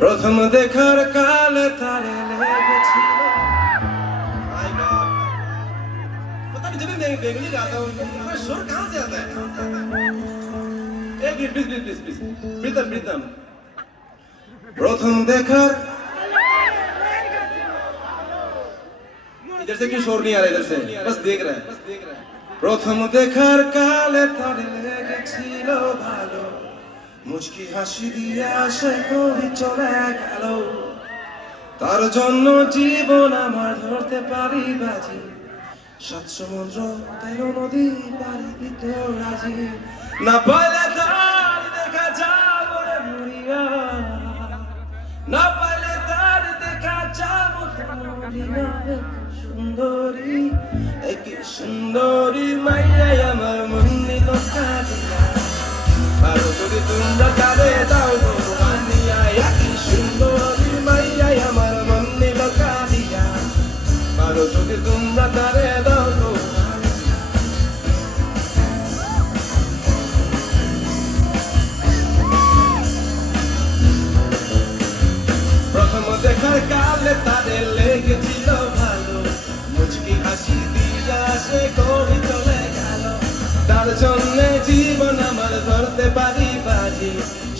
প্রথম দেখার কালে তারে লেগেছিল। पता नहीं जब मैं बेंगली गाता हूँ मेरा सुर कहाँ से आता है। एक मिनट प्लीज प्रीतम प्रथम देखार इधर से क्यों शोर नहीं आ रहा इधर से बस देख रहा है। প্রথম দেখার কালে তারে লেগেছিল ভালো মুচকি হাসি দিয়ে আসে কবি চলে গেল তার জন্য জীবন আমার ধরতে পারি বাজি সাত সমুদ্র তেরো নদী পাড়ি দিতে রাজি না পাইলে তার দেখা যাবো রে মরিয়া না পাইলে তার দেখা যাবো মরিয়া এক সুন্দরী মাইয়া আমার মন নিল কাঁদিয়া আরো যদি তোমরা তারে দাও গো আনিয়া এক সুন্দরী মাইয়া আমার মন নিল কাঁদিয়া আরো যদি তোমরা তারে দাও গো প্রথম দেখার কালে তাদের লেগেছিল ভালো মুচকি হাসি দিয়া সে কবি চলে গেল তার জন্য জীবন আমার ধরতে পারি বাজি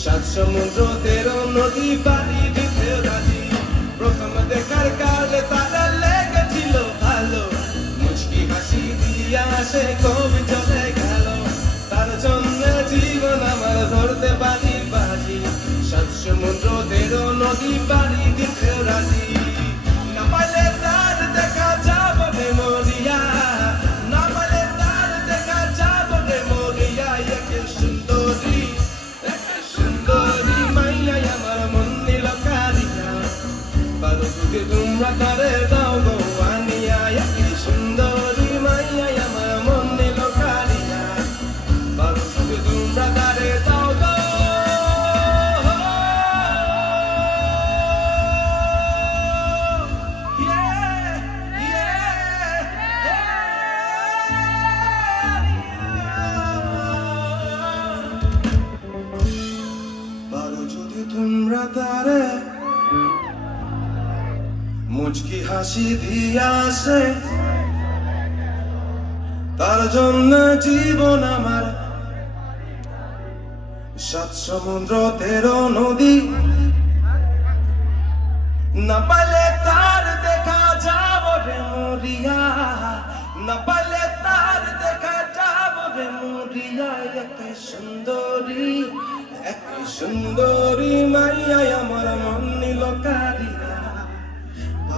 সাত সমুদ্র তেরো নদী পাড়ি দিতে রাজি প্রথম দেখার কালে তাদের লেগেছিল ভালো মুচকি হাসি দিয়া সে কবি চলে গেল তার জন্য জীবন আমার ধরতে পারি বাজি সাত সমুদ্র তেরো নদী পাড়ি দিতে রাজি না পাইলে তার দেখা যাবো রে মরিয়া না পাইলে তার দেখা যাবো রে মরিয়া এক সুন্দরী মাইয়া আমার মন নিল কারিয়া বারো যদি তোমরা তারে দাও গো আনিয়া এক সুন্দরী মাইয়া আমার মন নিল কারিয়া বারো যদি তোমরা তারে দাও গো তোমরা তারে মুচকি হাসি দিয়া আসে তার জন্য জীবন আমার সাত সমুদ্র তেরো নদী না পাইলে তার দেখা যাবো রে মরিয়া না পাইলে তার দেখা যাবো রে মরিয়া এক সুন্দরী মাইয়া আমার মন নিল কারিয়া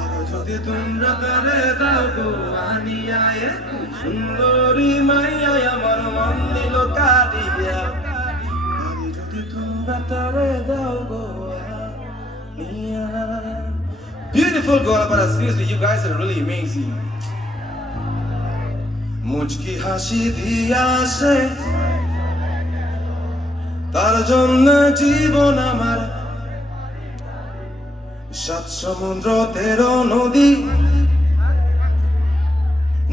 আরো যদি তোমরা তারে দাও গো আনিয়া এক সুন্দরী মাইয়া আমার মন নিল কারিয়া আরো যদি তোমরা তারে দাও গো আনিয়া Beautiful Goalapara, seriously you guys are really amazing মুচকি হাসি দিয়া আসে তার জন্য জীবন আমার সাত সমুদ্র তেরো নদী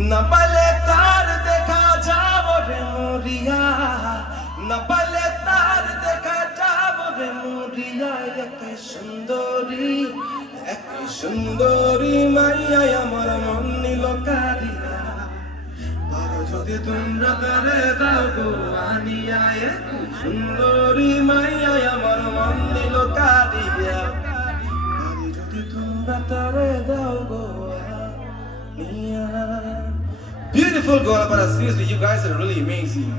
না পাইলে তার দেখা যাবো রে মরিয়া না পাইলে তার দেখা যাবো রে মরিয়া এক সুন্দরী মাইয়া আমার মন নিল কারিয়া আরো যদি তোমরা তারে দাও গো আনিয়া এক সুন্দরী মাইয়া আমার মন নিল কারিয়া আরো যদি তোমরা তারে দাও গো আনিয়া Beautiful Goalapara, seriously you guys are really amazing